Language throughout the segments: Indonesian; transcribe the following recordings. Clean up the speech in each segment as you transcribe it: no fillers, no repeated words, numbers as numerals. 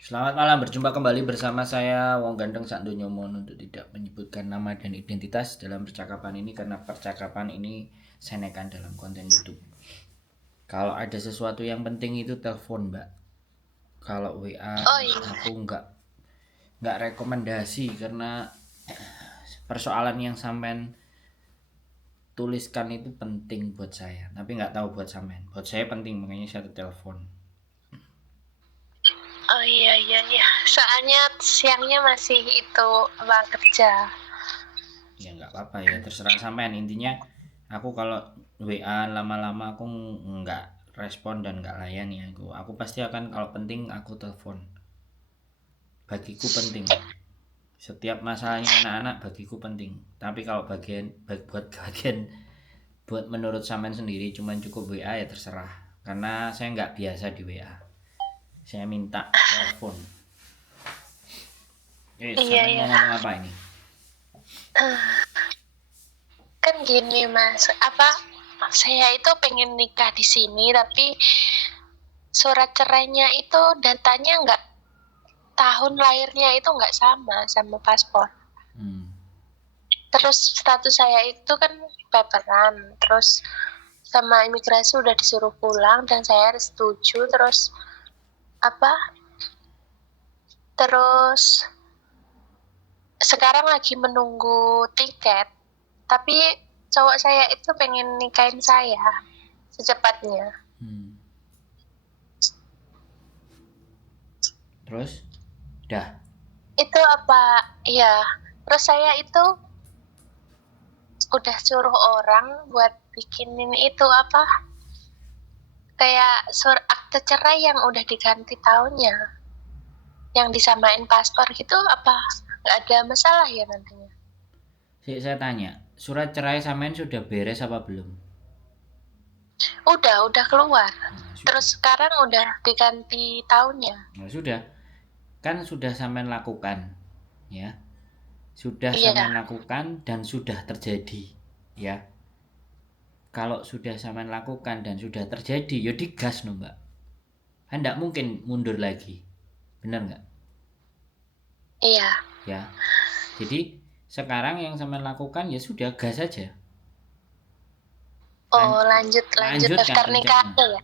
Selamat malam, berjumpa kembali bersama saya Wong Gandeng Sakdonya Mono untuk tidak menyebutkan nama dan identitas dalam percakapan ini karena percakapan ini senekan dalam konten YouTube. Kalau ada sesuatu yang penting itu telepon, Mbak. Kalau WA Oh iya, aku nggak rekomendasi karena persoalan yang sampean tuliskan itu penting buat saya, tapi nggak tahu buat sampean. Buat saya penting, makanya saya telepon. oh iya iya iya. Soalnya siangnya masih itu kerja. Ya nggak apa-apa ya, terserah sampean. Intinya aku kalau WA lama-lama aku nggak respon dan nggak layani aku pasti akan, kalau penting aku telepon. Bagiku penting, setiap masalahnya anak-anak bagiku penting. Tapi kalau buat bagian buat menurut sampean sendiri cuman cukup WA ya terserah, karena saya nggak biasa di WA, saya minta telepon. Iya Sampean mau iya. ngomong apa ini? Kan gini Mas, saya itu pengen nikah di sini tapi surat cerainya itu datanya nggak, tahun lahirnya itu nggak sama paspor. hmm. Terus status saya itu kan paperan, terus sama imigrasi udah disuruh pulang dan saya harus setuju. Apa terus sekarang lagi menunggu tiket, tapi cowok saya itu pengen nikahin saya secepatnya. Hmm. Terus dah. Itu ya, terus saya itu udah suruh orang buat bikinin itu kayak akte cerai yang udah diganti tahunnya, yang disamain paspor gitu, nggak ada masalah ya nantinya? Saya tanya, surat cerai sampean sudah beres apa belum? Udah keluar, Nah, sudah. terus sekarang udah diganti tahunnya. Nah, sudah. Kan sudah sampean lakukan, ya. Sudah sampean Iya. lakukan dan sudah terjadi, ya. Kalau sudah sampean lakukan dan sudah terjadi, ya digas no, Mbak. Kan enggak mungkin mundur lagi. Benar nggak? Iya. Ya. Jadi sekarang yang sampean lakukan ya sudah gas saja. Oh, lanjut Lanjutkan daftar nikah rencana. aja ya?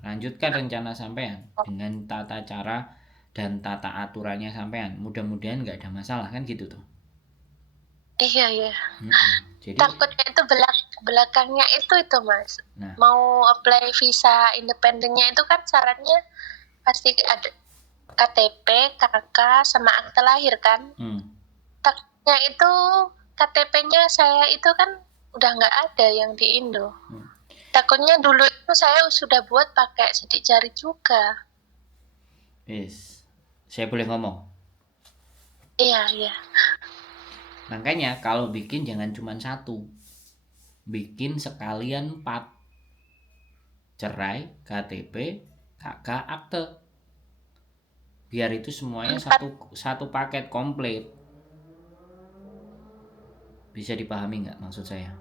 Lanjutkan rencana sampean dengan tata cara dan tata aturannya sampean. Mudah-mudahan nggak ada masalah kan gitu tuh. Iya, iya. Jadi, Takutnya itu belakangnya itu Mas. nah, Mau apply visa independennya itu kan syaratnya pasti ada KTP, KK, sama akte lahir kan. Takutnya itu KTP-nya saya itu kan udah nggak ada yang di Indo. Takutnya dulu itu saya sudah buat pakai sidik jari juga. saya boleh ngomong. Iya, iya. Makanya kalau bikin jangan cuma satu, bikin sekalian 4: cerai, KTP, KK, akte. Biar itu semuanya satu paket komplit. Bisa dipahami nggak maksud saya?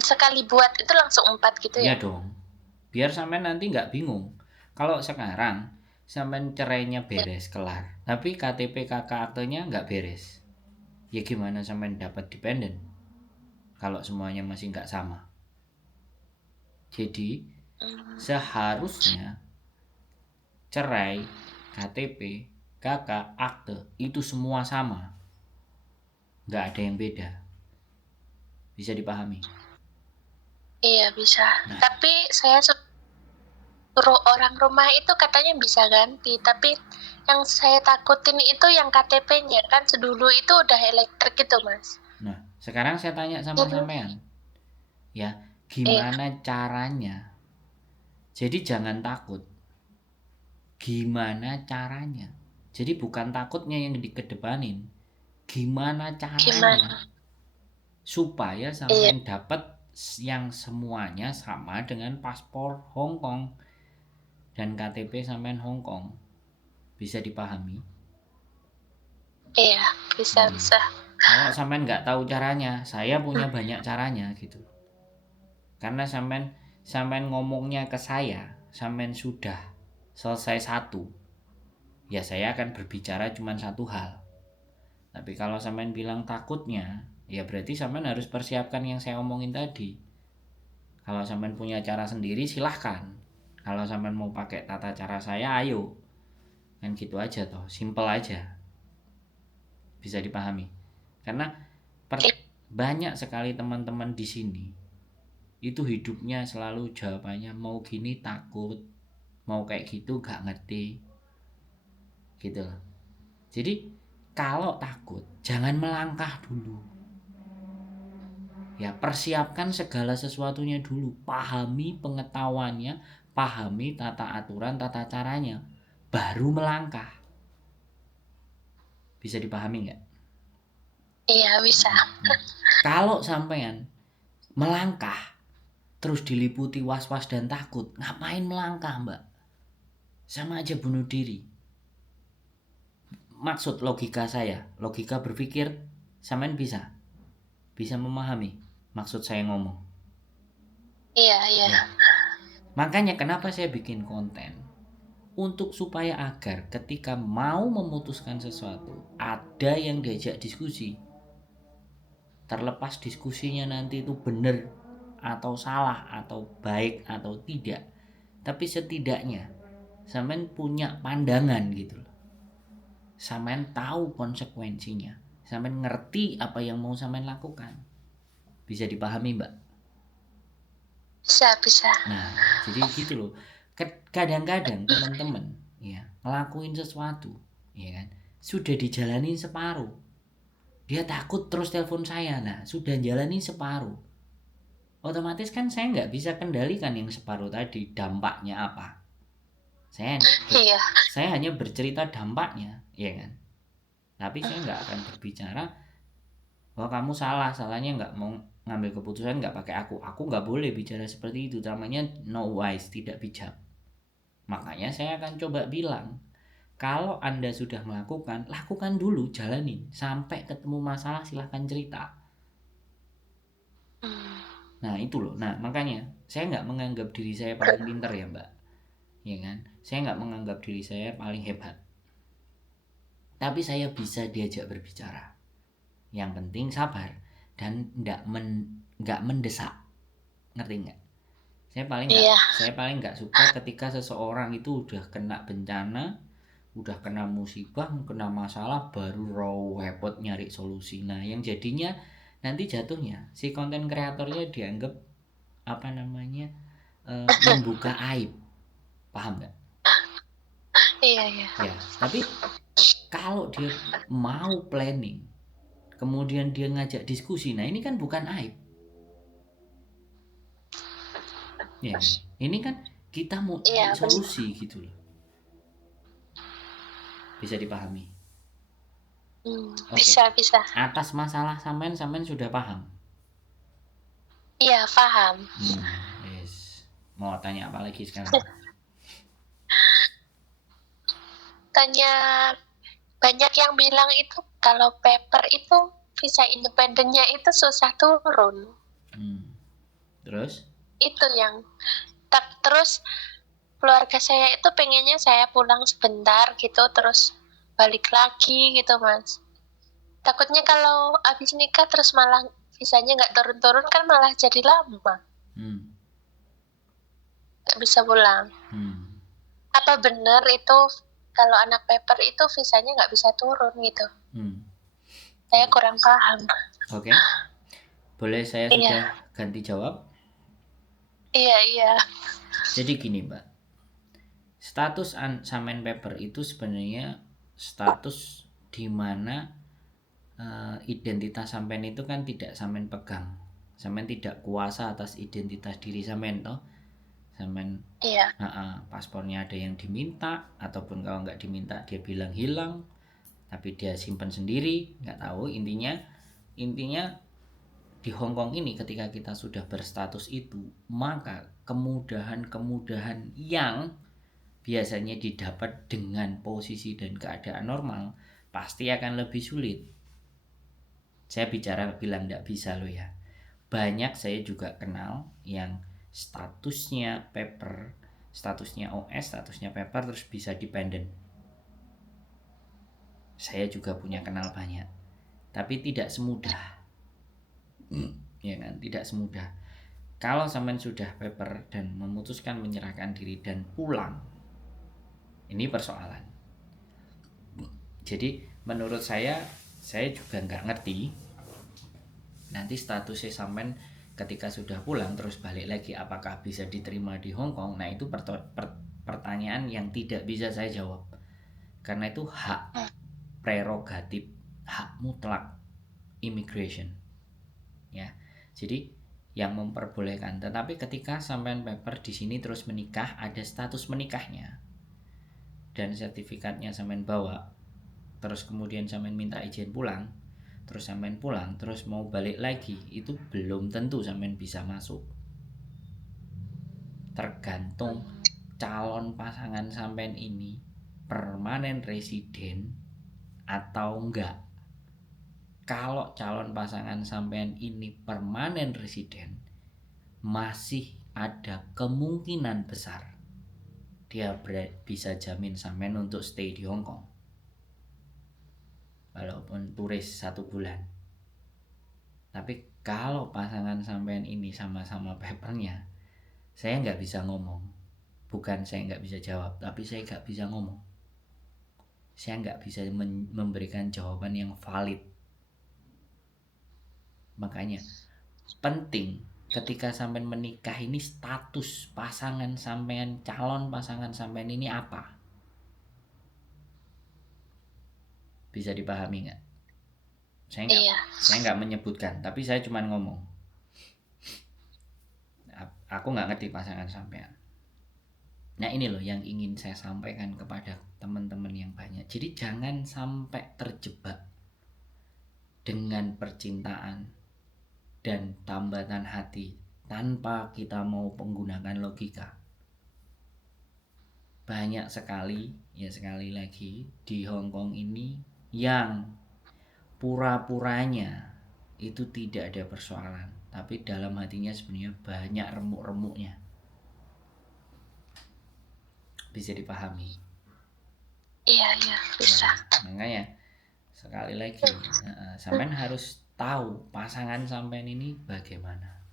Sekali buat itu langsung 4 gitu Iya ya? dong. Biar sampean nanti nggak bingung. Kalau sekarang sampean cerainya beres kelar, tapi KTP KK aktenya nggak beres, ya gimana sampean dapat dependen kalau semuanya masih nggak sama? Jadi seharusnya cerai, KTP, KK, akte itu semua sama, nggak ada yang beda. Bisa dipahami? Iya, bisa. Tapi saya suruh orang rumah itu katanya bisa ganti, tapi yang saya takutin itu yang KTP-nya kan sedulu itu udah elektrik gitu Mas. Nah, sekarang saya tanya sama sampean, ya, gimana caranya? Jadi jangan takut. Gimana caranya? Jadi bukan takutnya yang dikedepanin, gimana caranya supaya sampean dapat yang semuanya sama dengan paspor Hong Kong dan KTP sampean Hong Kong. Bisa dipahami? Iya, bisa. Kalau sampean nggak tahu caranya, saya punya banyak caranya gitu. Karena sampean ngomongnya ke saya, sampean sudah selesai satu, ya saya akan berbicara cuma satu hal. Tapi kalau sampean bilang takutnya, ya berarti sampean harus persiapkan yang saya omongin tadi. Kalau sampean punya cara sendiri silahkan. Kalau sampean mau pakai tata cara saya, ayo. Kan gitu aja toh, simple aja. Bisa dipahami. Karena banyak sekali teman-teman di sini itu hidupnya selalu jawabannya mau gini takut, mau kayak gitu gak ngerti. Gitu loh. Jadi kalau takut jangan melangkah dulu. Ya persiapkan segala sesuatunya dulu, pahami pengetahuannya, pahami tata aturan, tata caranya, baru melangkah. Bisa dipahami nggak? Iya bisa. Kalau sampean melangkah terus diliputi was-was dan takut, ngapain melangkah mbak? Sama aja bunuh diri. Maksud logika saya, logika berpikir, sampean bisa memahami maksud saya ngomong. Iya. Ya. Makanya kenapa saya bikin konten, untuk supaya agar ketika mau memutuskan sesuatu ada yang diajak diskusi. Terlepas diskusinya nanti itu benar atau salah atau baik atau tidak, tapi setidaknya sampean punya pandangan gitu loh. Sampean tahu konsekuensinya, sampean ngerti apa yang mau sampean lakukan. Bisa dipahami mbak? Bisa. Nah jadi gitu loh. Kadang-kadang teman-teman ya ngelakuin sesuatu ya kan sudah dijalanin separuh, dia takut terus telepon saya. Nah sudah jalanin separuh, otomatis kan saya nggak bisa kendalikan yang separuh tadi dampaknya apa. Saya hanya bercerita dampaknya ya kan, tapi saya nggak akan berbicara bahwa kamu salahnya nggak mau ngambil keputusan nggak pakai aku nggak boleh bicara seperti itu, namanya no wise, tidak bijak. Makanya saya akan coba bilang, kalau Anda sudah melakukan, lakukan dulu, jalanin sampai ketemu masalah, silahkan cerita. Nah itu loh, nah makanya saya nggak menganggap diri saya paling pintar ya mbak, ya kan, saya nggak menganggap diri saya paling hebat, tapi saya bisa diajak berbicara. Yang penting sabar dan nggak mendesak, ngerti nggak? Saya paling nggak suka ketika seseorang itu udah kena bencana, udah kena musibah, kena masalah, baru raw repot nyari solusi. Nah yang jadinya nanti jatuhnya si konten kreatornya dianggap apa namanya, membuka aib, paham nggak? Iya. Ya tapi kalau dia mau planning kemudian dia ngajak diskusi, nah ini kan bukan aib ya, ini kan kita mau cari solusi gitu loh. Bisa dipahami? Bisa. Atas masalah sampean sudah paham? Iya paham. Yes. Mau tanya apa lagi sekarang? Tanya, banyak yang bilang itu kalau paper itu visa independennya itu susah turun. Terus? Itu yang terus keluarga saya itu pengennya saya pulang sebentar gitu terus balik lagi gitu mas. Takutnya kalau habis nikah terus malah visanya nggak turun-turun kan malah jadi lama. Nggak bisa pulang. Apa benar itu kalau anak paper itu visanya nggak bisa turun gitu? Saya kurang paham. Oke. Boleh saya sudah ganti jawab? Iya. Jadi gini mbak, status unsigned paper itu sebenarnya status di mana identitas sampean itu kan tidak sampean pegang, sampean tidak kuasa atas identitas diri sampean toh. Sampean paspornya ada yang diminta ataupun kalau nggak diminta dia bilang hilang, tapi dia simpan sendiri, nggak tahu. Intinya di Hongkong ini ketika kita sudah berstatus itu, maka kemudahan yang biasanya didapat dengan posisi dan keadaan normal pasti akan lebih sulit. Saya bilang nggak bisa loh ya. Banyak saya juga kenal yang statusnya paper, statusnya OS, statusnya paper terus bisa dependent. Saya juga punya kenal banyak, tapi tidak semudah, ya kan? Tidak semudah. Kalau sampean sudah paper dan memutuskan menyerahkan diri dan pulang, ini persoalan. Jadi menurut saya juga nggak ngerti nanti statusnya sampean ketika sudah pulang terus balik lagi apakah bisa diterima di Hong Kong. Nah itu pertanyaan yang tidak bisa saya jawab, karena itu hak prerogatif, hak mutlak immigration, ya. Jadi yang memperbolehkan. Tetapi ketika sampean paper di sini terus menikah, ada status menikahnya dan sertifikatnya sampean bawa, terus kemudian sampean minta izin pulang, terus sampean pulang terus mau balik lagi, itu belum tentu sampean bisa masuk. Tergantung calon pasangan sampean ini permanen residen atau enggak. Kalau calon pasangan sampean ini permanen residen, masih ada kemungkinan besar dia bisa jamin sampean untuk stay di Hong Kong walaupun turis 1 bulan. Tapi kalau pasangan sampean ini sama-sama papernya, saya nggak bisa ngomong. Bukan saya nggak bisa jawab, tapi saya nggak bisa ngomong. Saya nggak bisa memberikan jawaban yang valid. Makanya penting ketika sampean menikah ini, status pasangan sampean, calon pasangan sampean ini apa? Bisa dipahami nggak? Saya nggak menyebutkan, tapi saya cuma ngomong. Aku nggak ngerti pasangan sampean. Nah ini loh yang ingin saya sampaikan kepada teman-teman yang banyak. Jadi jangan sampai terjebak dengan percintaan dan tambatan hati tanpa kita mau menggunakan logika. Banyak sekali, ya sekali lagi, di Hong Kong ini yang pura-puranya itu tidak ada persoalan, tapi dalam hatinya sebenarnya banyak remuk-remuknya. Bisa dipahami? Iya bisa. Makanya sekali lagi, sampean harus tahu pasangan sampean ini bagaimana,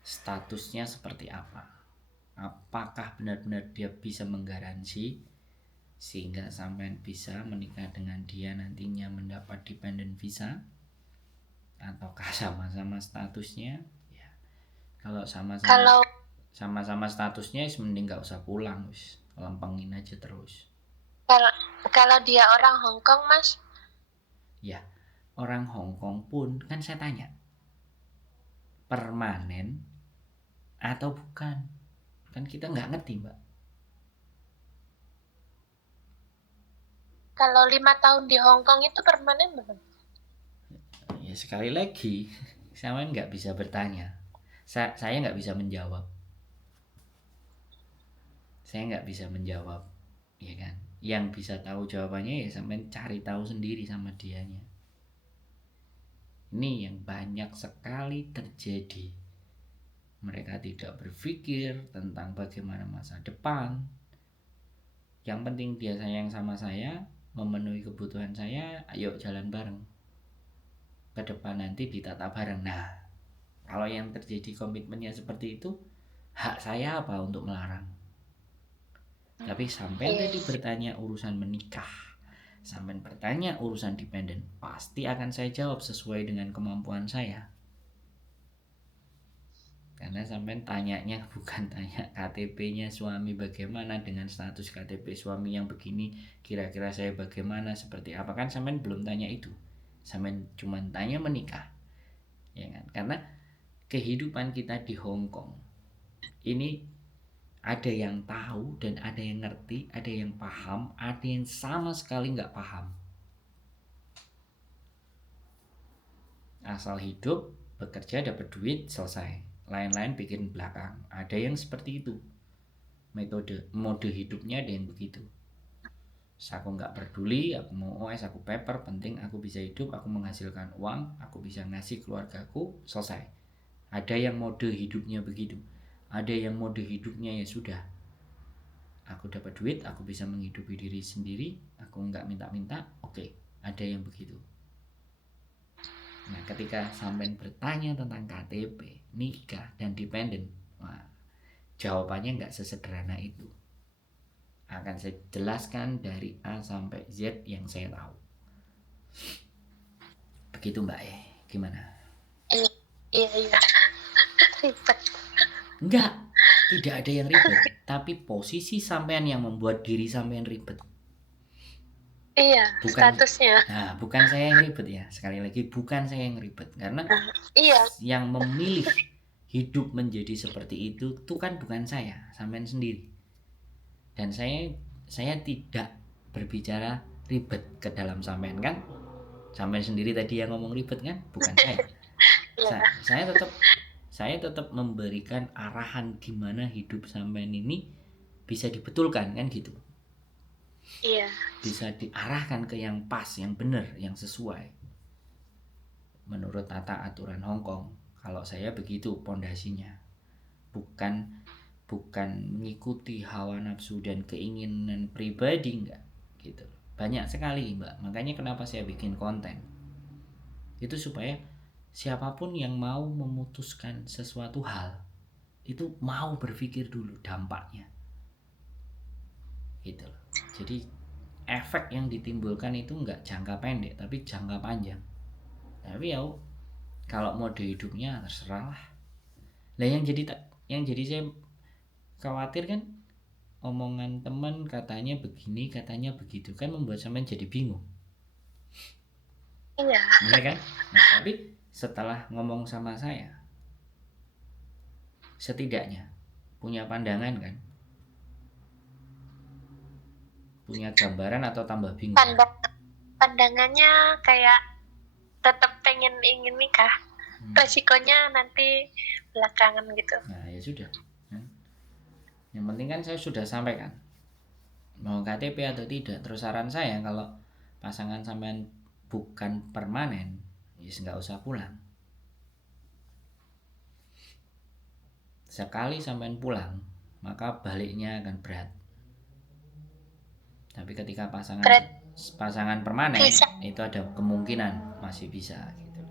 statusnya seperti apa, apakah benar-benar dia bisa menggaransi sehingga sampean bisa menikah dengan dia nantinya mendapat dependent visa, ataukah sama-sama statusnya. Ya, kalau sama-sama statusnya mending nggak usah pulang, wis lempengin aja terus. Kalau dia orang Hong Kong, Mas? Ya, orang Hong Kong pun kan saya tanya, permanen atau bukan? Kan kita nggak ngerti, Mbak. Kalau 5 tahun di Hong Kong itu permanen belum? Ya sekali lagi, saya nggak bisa bertanya. Saya nggak bisa menjawab. Saya nggak bisa menjawab, ya kan? Yang bisa tahu jawabannya ya sampai cari tahu sendiri sama dianya. Ini yang banyak sekali terjadi. Mereka tidak berpikir tentang bagaimana masa depan. Yang penting dia sayang sama saya, memenuhi kebutuhan saya, ayo jalan bareng. Ke depan nanti ditata bareng. Nah, kalau yang terjadi komitmennya seperti itu, hak saya apa untuk melarang? Tapi sampai tadi bertanya urusan menikah, sampai bertanya urusan dependen, pasti akan saya jawab sesuai dengan kemampuan saya. Karena sampai tanyanya bukan tanya KTP-nya suami bagaimana, dengan status KTP suami yang begini, kira-kira saya bagaimana, seperti apa, kan sampai belum tanya itu. Sampai cuma tanya menikah, ya kan? Karena kehidupan kita di Hong Kong ini ada yang tahu dan ada yang ngerti, ada yang paham, ada yang sama sekali nggak paham. Asal hidup, bekerja, dapat duit, selesai. Lain-lain bikin belakang. Ada yang seperti itu. Mode hidupnya ada yang begitu. Aku nggak peduli, aku mau OS, aku paper, penting aku bisa hidup, aku menghasilkan uang, aku bisa ngasih keluargaku, selesai. Ada yang mode hidupnya begitu. Ada yang mode hidupnya ya sudah, aku dapat duit, aku bisa menghidupi diri sendiri, aku aku nggak minta-minta, oke, ada yang begitu. Nah, ketika sampean bertanya tentang KTP, nikah, dan dependen, wah, jawabannya nggak sesederhana itu. Akan saya jelaskan dari A sampai Z yang saya tahu. Begitu Mbak gimana? Iya. Ribet. Enggak, tidak ada yang ribet. Tapi posisi sampean yang membuat diri sampean ribet. Iya, statusnya. Nah, bukan saya yang ribet ya. Sekali lagi, bukan saya yang ribet. Karena iya, yang memilih hidup menjadi seperti itu kan bukan saya, sampean sendiri. Dan saya tidak berbicara ribet ke dalam sampean kan. Sampean sendiri tadi yang ngomong ribet kan, bukan saya. Saya tetap memberikan arahan gimana hidup sampean ini bisa dibetulkan kan gitu. Iya. Bisa diarahkan ke yang pas, yang benar, yang sesuai menurut tata aturan Hongkong. Kalau saya begitu pondasinya, bukan mengikuti hawa nafsu dan keinginan pribadi, enggak gitu. Banyak sekali Mbak, makanya kenapa saya bikin konten itu, supaya siapapun yang mau memutuskan sesuatu hal itu mau berpikir dulu dampaknya gitu loh. Jadi efek yang ditimbulkan itu enggak jangka pendek tapi jangka panjang. Tapi ya kalau mode hidupnya terserah lah. Lah yang jadi saya khawatir kan, omongan teman katanya begini katanya begitu kan membuat sampean jadi bingung. Iya. Iya kan? Nah, tapi setelah ngomong sama saya, setidaknya punya pandangan kan, punya gambaran atau tambah bingung? Pandangannya kayak tetap ingin nikah, resikonya nanti belakangan gitu. Nah ya sudah, yang penting kan saya sudah sampaikan mau KTP atau tidak. Terus saran saya, kalau pasangan sampean bukan permanen, ya nggak usah pulang. Sekali sampean pulang, maka baliknya akan berat. Tapi ketika pasangan permanen, itu ada kemungkinan masih bisa gitu.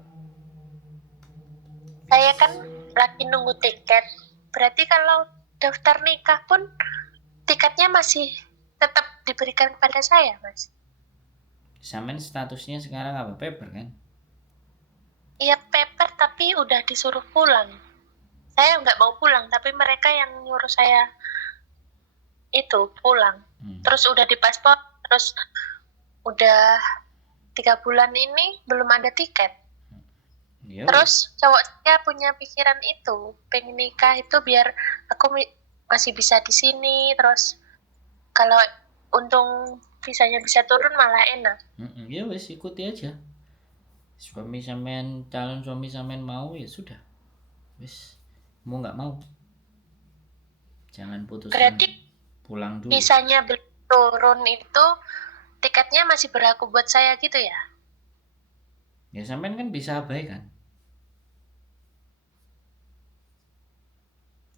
Saya kan lagi nunggu tiket. Berarti kalau daftar nikah pun tiketnya masih tetap diberikan kepada saya, Mas. Sampean statusnya sekarang apa? Paper kan? Iya paper, tapi udah disuruh pulang. Saya nggak mau pulang, tapi mereka yang nyuruh saya itu pulang. Terus udah di paspor, terus udah 3 bulan ini belum ada tiket. Ya, terus cowok saya punya pikiran itu, pengen nikah itu biar aku masih bisa di sini. Terus kalau untung visanya bisa turun malah enak. Ya wes, ikuti aja. Calon suami sampean mau, ya sudah. Wes, mau nggak mau, jangan putuskan. Berarti pulang dulu. Visanya turun itu tiketnya masih berlaku buat saya gitu ya? Ya sampean kan bisa abaikan.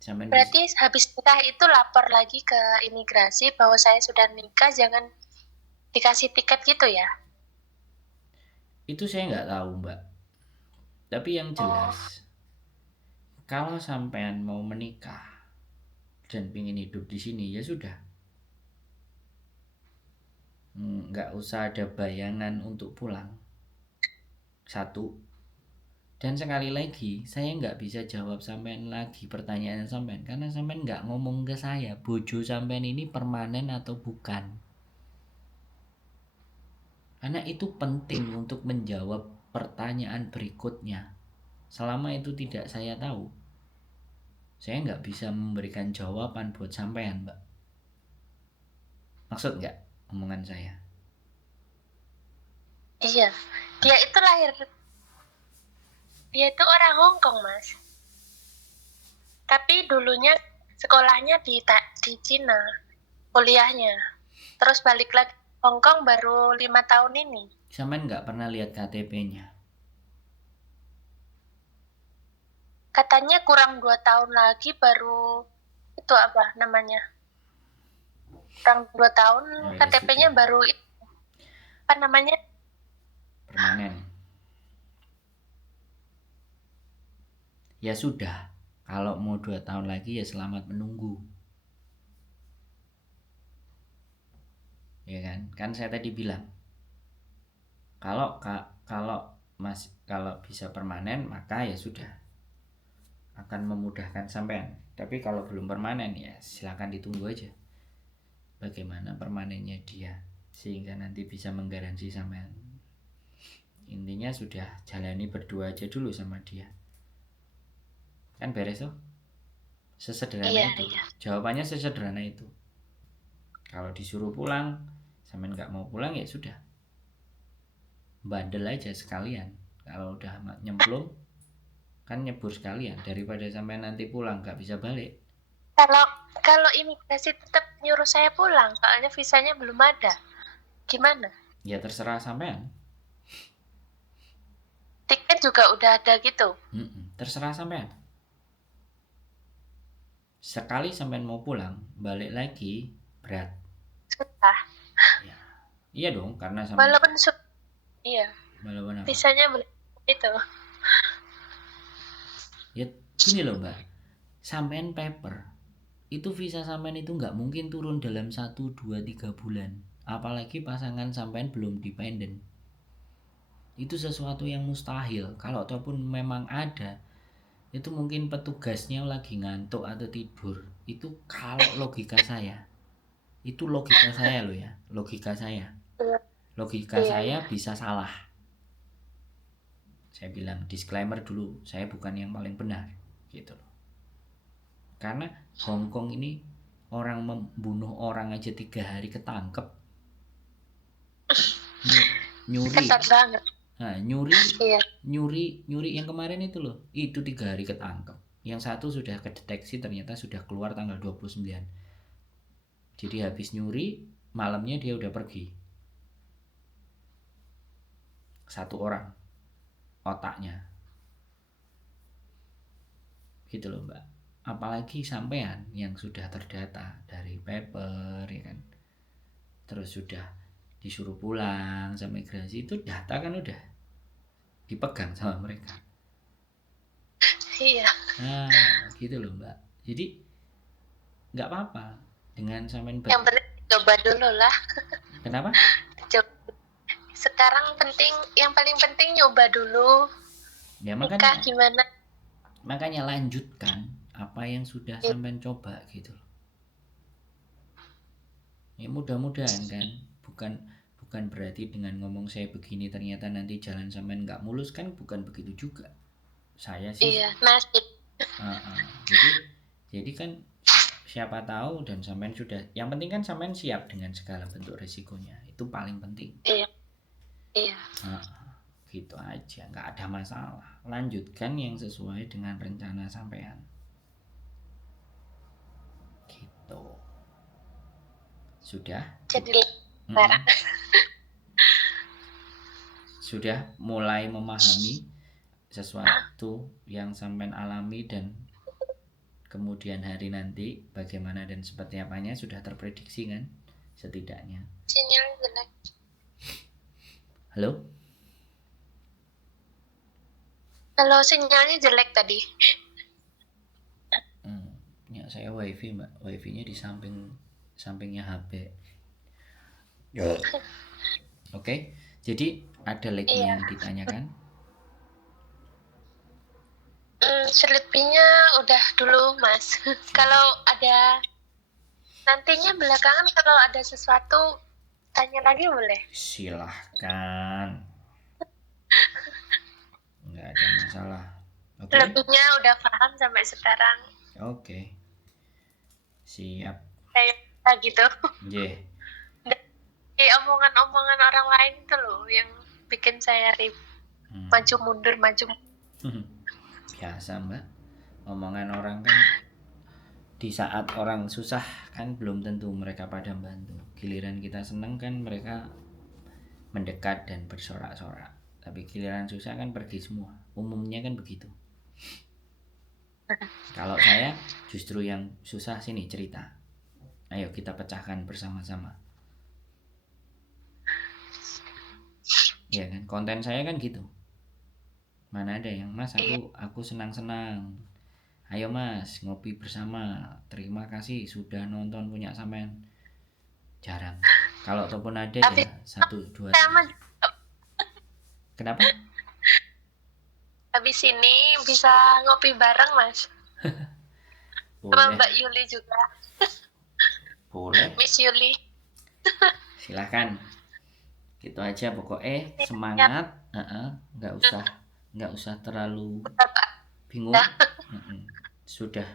Berarti habis nikah itu lapor lagi ke imigrasi bahwa saya sudah nikah, jangan dikasih tiket gitu ya? Itu saya nggak tahu Mbak. Tapi yang jelas, kalau sampean mau menikah dan pingin hidup di sini, ya sudah. Nggak usah ada bayangan untuk pulang. Satu. Dan sekali lagi, saya nggak bisa jawab sampean lagi pertanyaan sampean, karena sampean nggak ngomong ke saya bojo sampean ini permanen atau bukan. Karena itu penting untuk menjawab pertanyaan berikutnya. Selama itu tidak saya tahu, saya nggak bisa memberikan jawaban buat sampean, Mbak. Maksud nggak omongan saya? Iya, dia itu dia itu orang Hongkong, Mas. Tapi dulunya sekolahnya di Cina, kuliahnya. Terus balik lagi Hongkong baru 5 tahun ini. Sampean nggak pernah lihat KTP-nya? Katanya kurang 2 tahun lagi baru itu apa namanya? Kurang 2 tahun, KTP-nya baru itu. apa namanya? Permanen. Ya sudah, kalau mau 2 tahun lagi ya selamat menunggu. Ya kan saya tadi bilang kalau bisa permanen maka ya sudah akan memudahkan sampean. Tapi kalau belum permanen ya silakan ditunggu aja bagaimana permanennya dia sehingga nanti bisa menggaransi sampean. Intinya sudah jalani berdua aja dulu sama dia, kan beres tuh. Sesederhana itu. Jawabannya sesederhana itu. Kalau disuruh pulang sampean nggak mau pulang ya sudah, bandel aja sekalian. Kalau udah nyemplung kan nyebur sekalian daripada sampai nanti pulang nggak bisa balik. Kalau imigrasi tetap nyuruh saya pulang, soalnya visanya belum ada. Gimana? Ya terserah sampean. Tiket juga udah ada gitu. Terserah sampean. Sekali sampean mau pulang, balik lagi berat. Susah. Ya. Iya dong, karena sampean. Walaupun iya. Walaupun apa? Visanya belum itu. Ya gini loh mbak, sampean paper itu visa sampean itu nggak mungkin turun dalam 1, 2, 3 bulan. Apalagi pasangan sampean belum dependen. Itu sesuatu yang mustahil. Kalau ataupun memang ada, itu mungkin petugasnya lagi ngantuk atau tidur. Itu kalau logika saya. Itu logika saya loh ya. Logika saya bisa salah. Saya bilang disclaimer dulu, saya bukan yang paling benar gitu loh. Karena Hongkong ini orang membunuh orang aja 3 hari ketangkep. Nyuri. Ketat banget. Nah, nyuri yang kemarin itu loh, itu 3 hari ketangkep. Yang satu sudah kedeteksi ternyata sudah keluar tanggal 29. Jadi habis nyuri, malamnya dia udah pergi. 1 orang otaknya. Gitu loh mbak. Apalagi sampean yang sudah terdata dari paper ya kan. Terus sudah disuruh pulang sama imigrasi, itu data kan udah dipegang sama mereka. Iya. Nah gitu loh mbak. Jadi nggak apa-apa dengan sampean yang penting coba dulu lah. Kenapa? Sekarang yang paling penting nyoba dulu. Ya makanya gimana? Makanya lanjutkan apa yang sudah sampean coba gitu loh. Ya mudah-mudahan kan, bukan berarti dengan ngomong saya begini ternyata nanti jalan sampean nggak mulus, kan bukan begitu juga. Saya sih. Iya, nasib. Jadi kan siapa tahu dan sampean sudah, yang penting kan sampean siap dengan segala bentuk resikonya, itu paling penting. Iya. Gitu aja, nggak ada masalah. Lanjutkan yang sesuai dengan rencana sampean. Gitu. Sudah? Jadi sudah mulai memahami sesuatu yang sampean alami dan kemudian hari nanti bagaimana dan seperti apanya sudah terprediksi kan setidaknya. Sinyal jelek. Halo, sinyalnya jelek tadi. Ya saya wifi mbak, wifi-nya di sampingnya HP. Oke, jadi ada lagi yang ditanyakan? Selebihnya udah dulu mas. Kalau ada nantinya belakangan kalau ada sesuatu tanya lagi boleh? Silahkan, nggak ada masalah. Lebihnya udah paham sampai sekarang. Oke. Siap. Kayak gitu. Yeah. Dari omongan-omongan orang lain itu loh yang bikin saya maju mundur. Biasa mbak, omongan orang kan di saat orang susah kan belum tentu mereka pada bantu. Giliran kita seneng kan mereka mendekat dan bersorak-sorak. Tapi giliran susah kan pergi semua. Umumnya kan begitu. Kalau saya justru yang susah sini cerita. Ayo kita pecahkan bersama-sama. Ya kan, konten saya kan gitu. Mana ada yang Mas Iya. aku senang-senang. Ayo Mas ngopi bersama. Terima kasih sudah nonton punya sampean. Jarang. Kalau ataupun ada Habis ya 1, 2, 3. sama Kenapa? habis ini bisa ngopi bareng Mas. Sama Boleh, Mbak Yuli juga. boleh. Miss Yuli. Silahkan. Gitu aja pokoknya Siap. semangat. Nggak usah terlalu Bapak. bingung. Sudah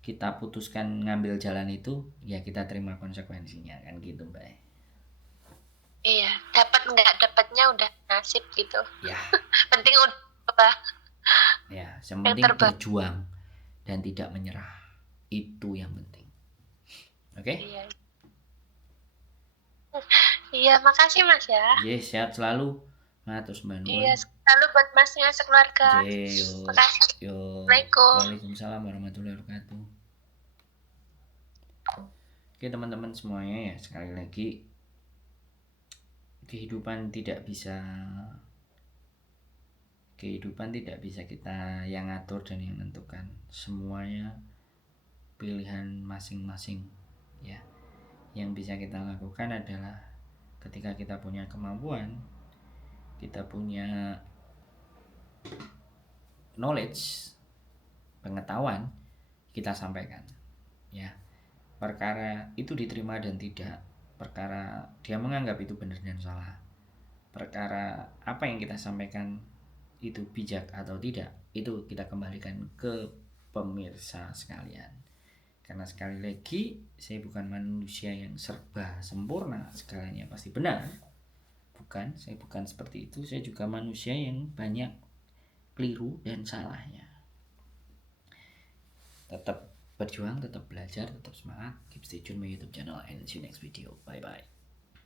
kita putuskan ngambil jalan itu, ya kita terima konsekuensinya kan gitu Mbak. Iya, dapat nggak dapatnya udah nasib gitu. Ya. Penting udah apa? Ya, yang penting berjuang dan tidak menyerah. Itu yang penting. Oke? Iya. Iya, makasih Mas ya. Yes, sehat selalu. Matur Mbak Nuwun. Iya, selalu buat Masnya sekeluarga. Makasih. Assalamualaikum. Waalaikumsalam warahmatullahi wabarakatuh. Oke teman-teman semuanya, ya sekali lagi kehidupan tidak bisa kita yang ngatur dan yang menentukan. Semuanya pilihan masing-masing ya. Yang bisa kita lakukan adalah ketika kita punya kemampuan, kita punya knowledge, pengetahuan, kita sampaikan ya. Perkara itu diterima dan tidak, perkara dia menganggap itu benar dan salah, perkara apa yang kita sampaikan itu bijak atau tidak, itu kita kembalikan ke pemirsa sekalian. Karena sekali lagi, saya bukan manusia yang serba sempurna, segalanya pasti benar. Bukan, saya bukan seperti itu. Saya juga manusia yang banyak keliru dan salahnya. Tetap berjuang, tetap belajar, tetap semangat. Keep stay tune my YouTube channel and see you next video. Bye bye.